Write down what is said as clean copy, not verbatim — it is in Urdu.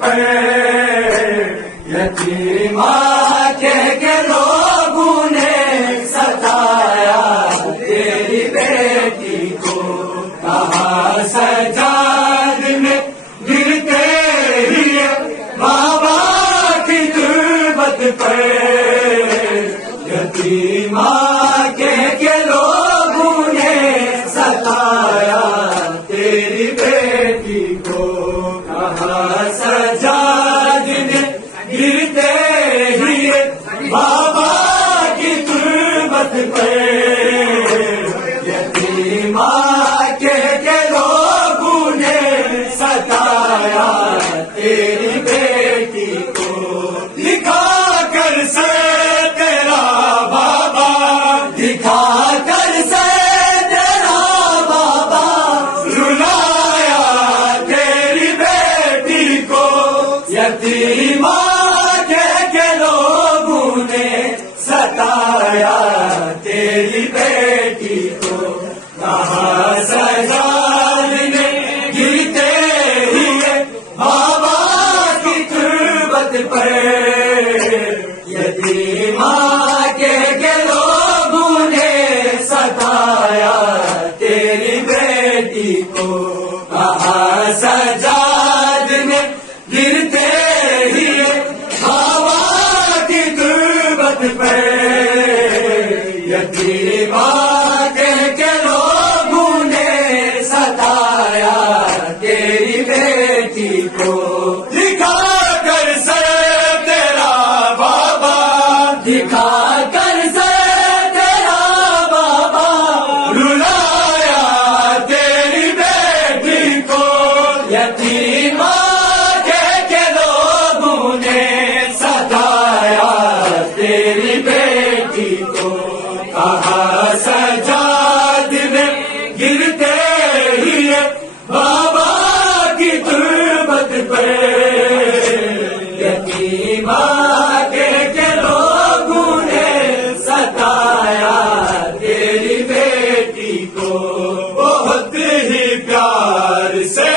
پر یتیما کہہ کے لوگوں نے ستایا تیری بیٹی کو، کہاں سجاد میں گرتے ہی بابا کی تربت پر یتیما کہہ کے لوگوں نے ستایا تیری بیٹی کو، کہاں سجاد نے گرتے ہی بابا کی تربت پر یتیما کہہ کے لوگوں نے ستایا تیری بیٹی کو، دکھا کر سے تیرا بابا، دکھا کر سے تیرا بابا رلایا تیری بیٹی کو، یتیما کہہ کے لوگوں نے ستایا تیری بیٹی کو، کہاں سجاد نے گرتے ہی بابا کی تربت پر یتیما کہہ کے لوگوں نے ستایا تیری بیٹی کو، کہاں سجاد نے گرتے ہی بابا کی تربت پر یتیما کہہ کے لوگوں نے ستایا تیری بیٹی کو، دکھا کر سے تیرا بابا، دکھا کر سے تیرا بابا رلایا تیری بیٹی کو، یتیما کہہ کے لوگوں نے ستایا تیری بیٹی کو، کہاں سجاد نے گرتے ہی بابا کی تربت پر یتیما کہہ کے لوگوں نے ستایا تیری بیٹی کو، بہت ہی پیار سے